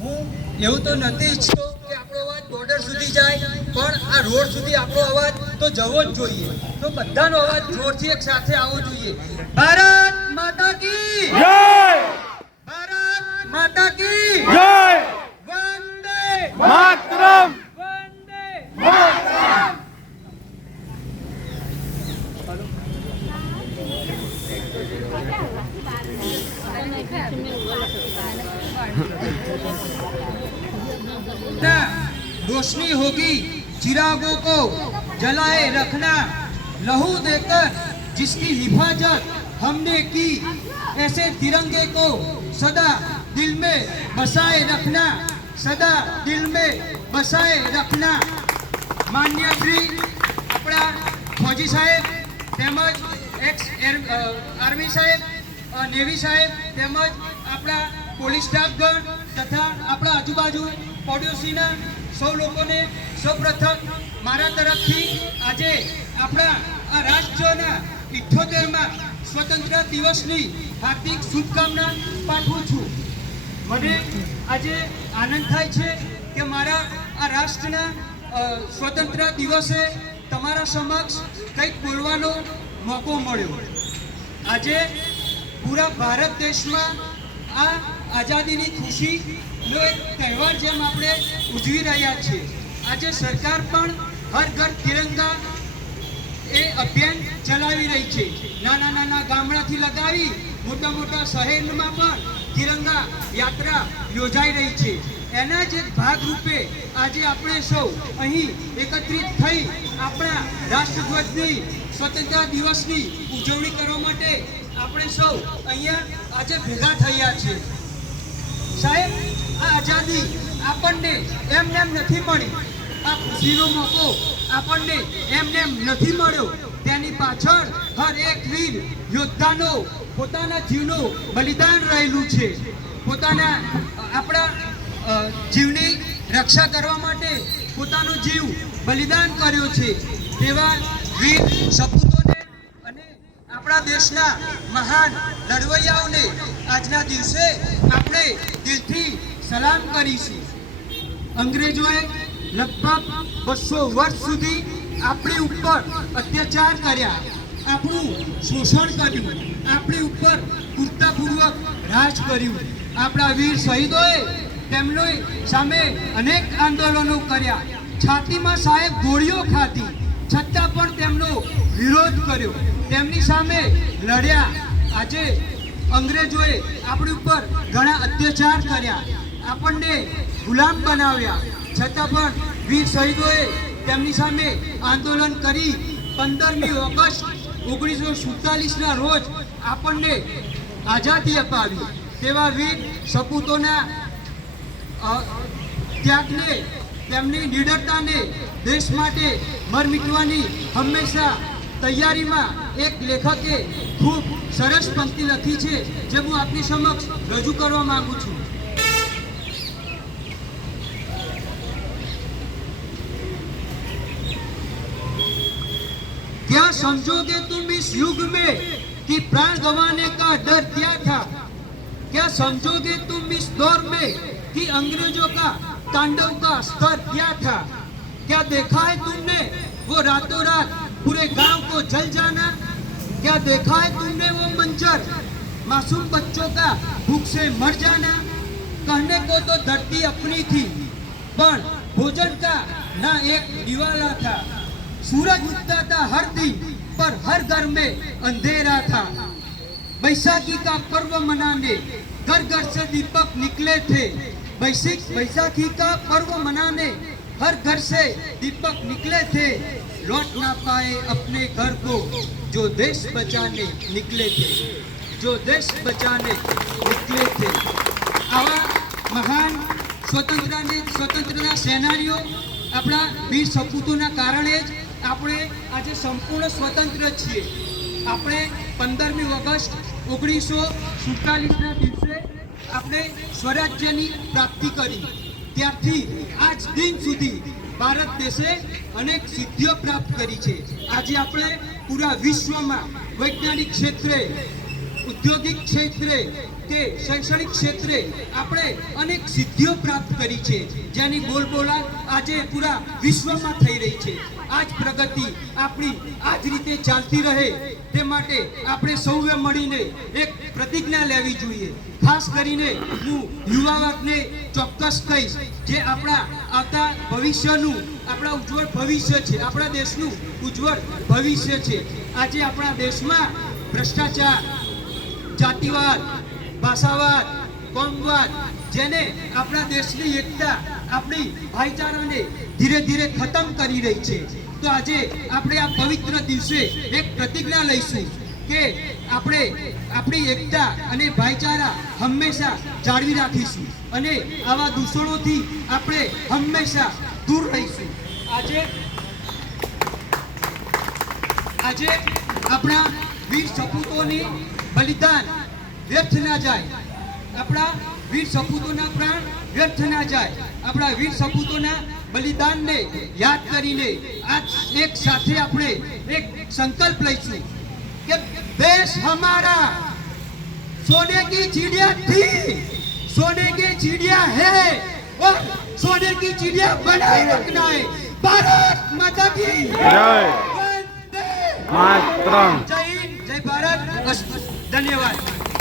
હું એવું તો નથી ઈચ્છતો કે આપણો અવાજ બોર્ડર સુધી જાય, પણ આ રોડ સુધી આપણો અવાજ તો જવો જ જોઈએ. તો બધાનો અવાજ જોરથી એક સાથે આવવો જોઈએ. ભારત માતા કી જય! ભારત માતા કી જય! વંદે માતરમ! વંદે માતરમ! रोशनी होगी चिरागों को जलाए रखना, लहू देकर जिसकी हिफाजत हमने की, ऐसे तिरंगे को सदा दिल में बसाए रखना, सदा दिल में बसाए रखना. माननीय श्री अपना फौजी साहेब તેમજ એક્સ આર્મી સાહેબ, નેવી સાહેબ તેમજ આપણા પોલીસ સ્ટાફગણ તથા આપણા આજુબાજુ પડોશીના સૌ લોકોને સૌપ્રથમ મારા તરફથી આજે આપણા આ રાષ્ટ્રના 78મા સ્વતંત્ર દિવસની હાર્દિક શુભકામના પાઠવું છું. મને આજે આનંદ થાય છે કે મારા આ રાષ્ટ્રના સ્વતંત્ર દિવસે તમારા સમક્ષ કંઈક બોલવાનો મોકો મળ્યો. આજે પૂરા ભારત દેશમાં આ આઝાદીની ખુશીનો એક તહેવાર જેમ આપણે ઉજવી રહ્યા છીએ. આજે સરકાર પણ હર ઘર તિરંગા એ અભિયાન ચલાવી રહી છે. નાના નાના ગામડાથી લગાવી મોટા મોટા શહેરમાં પણ તિરંગા યાત્રા યોજાઈ રહી છે. એના જ એક ભાગરૂપે આજે આપણે સૌ અહીં એકત્રિત થઈ આપણા રાષ્ટ્રધ્વજની સ્વતંત્રતા દિવસની ઉજવણી કરવા માટે આપણે સૌ અહીંયા આજે ભેગા થયા છીએ. સાહેબ, આ આઝાદી આપણને એમને એમ નથી મળી. આ ખુશીનો મોકો આપણને એમને એમ નથી મળ્યો. તેની પાછળ હર એક વીર યોદ્ધાનો પોતાના જીવનું બલિદાન રહેલું છે. પોતાના આપણા જીવની રક્ષા કરવા માટે પોતાનો જીવ બલિદાન કર્યો છે. તેવા વીર સપૂતોને અને આપણા દેશના મહાન લડવૈયાઓને આજના દિવસે આપણે દિલથી સલામ કરીશું. અંગ્રેજોએ લગભગ 200 વર્ષ સુધી આપણી ઉપર અત્યાચાર કર્યા, આપણું શોષણ કર્યું, આપણી ઉપર ક્રૂરતાપૂર્વક રાજ કર્યું. આપણા વીર શહીદોએ તેમની સામે અનેક આંદોલનો કર્યા. છાતીમાં સાહેબ ગોળીઓ ખાધી છતાં પણ તેમનો વિરોધ કર્યો, તેમની સામે લડ્યા. આજે અંગ્રેજોએ આપણી ઉપર ઘણા અત્યાચાર કર્યા, આપણને ગુલામ બનાવ્યા, છતાં પણ વીર શહીદોએ તેમની સામે આંદોલન કરી 15મી ઓગસ્ટ 1947ના રોજ આપણને આઝાદી અપાવી. તેવા વીર સપૂતોના ત્યાગને, તેમની નિડરતાને દેશ માટે મર મિટવાની હંમેશા તૈયારીમાં એક લેખકે ખૂબ સરસ પંક્તિ લખી છે, જે હું આપની સમક્ષ રજૂ કરવા માંગુ છું. क्या समझोगे तुम इस युग में कि प्राण गंवाने का डर क्या था? क्या समझोगे तुम इस दौर में कि अंग्रेजों का तांडव का स्तर क्या था? क्या देखा है तुमने वो रातों रात पूरे गांव को जल जाना? क्या देखा है तुमने वो मंजर मासूम बच्चों का भूख से मर जाना? कहने को तो धरती अपनी थी, पर भोजन का ना एक निवाला था. सूरज उगता था हर दिन, पर हर घर में अंधेरा था. बैसाखी का पर्व मनाने घर घर से दीपक निकले थे. बैसाखी का पर्व मनाने हर घर से दीपक निकले थे. लौट ना पाए अपने घर को जो देश बचाने निकले थे, जो देश बचाने निकले थे. आवा महान स्वतंत्रता सेनानीओ अपना वीर सपूतोना कारणे ज આપણે આજે સંપૂર્ણ સ્વતંત્ર છીએ. આપણે 15મી ઓગસ્ટ 1947ના દિવસે આપણે સ્વરાજ્યની પ્રાપ્તિ કરી. ત્યારથી આજ દિન સુધી ભારત દેશે અનેક સિદ્ધિઓ પ્રાપ્ત કરી છે. આજે આપણે પૂરા વિશ્વમાં વૈજ્ઞાનિક ક્ષેત્રે ઔદ્યોગિક ક્ષેત્રે કે શૈક્ષણિક ક્ષેત્રે આપણે અનેક સિદ્ધિઓ પ્રાપ્ત કરી છે, જેની બોલબોલાટ આજે પૂરા વિશ્વમાં થઈ રહી છે. આજ પ્રગતિ આપણી આ જ રીતે ચાલતી રહે તે માટે આપણે સૌએ મળીને એક પ્રતિજ્ઞા લેવી જોઈએ. ખાસ કરીને હું યુવા વર્ગને ચોક્કસ કહીશ, જે આપણા આવતા ભવિષ્યનું, આપણા ઉજ્જવળ ભવિષ્ય છે, આપણા દેશનું ઉજ્જવળ ભવિષ્ય છે. આજે આપણા દેશમાં ભ્રષ્ટાચાર, જાતિવાદ, ભાષાવાદ, કોમવાદ, જેને આપણા દેશની એકતા, આપણી ભાઈચારાને ધીરે ધીરે ખતમ કરી રહી છે. તો આજે આપણે આ પવિત્ર દિવસે એક પ્રતિજ્ઞા લઈશું કે આપણે આપણી એકતા અને ભાઈચારા હંમેશા જાળવી રાખીશું અને આવા દૂષણોથી આપણે હંમેશા દૂર રહીશું. આજે આપણા વીર સપૂતોની બલિદાન વ્યર્થ ના જાય, આપણા વીર સપૂતોના પ્રાણ વ્યર્થ ના જાય. આપણા વીર સપૂતોના બલિદાનને યાદ કરીને આજ એક સાથે આપણે એક સંકલ્પ લઈશું કે देश हमारा सोने की चिड़िया थी, सोने की चिड़िया है और सोने की चिड़िया बनाए रखना है. भारत माता की जय. वंदे मातरम. जय हिंद, जय भारत. धन्यवाद.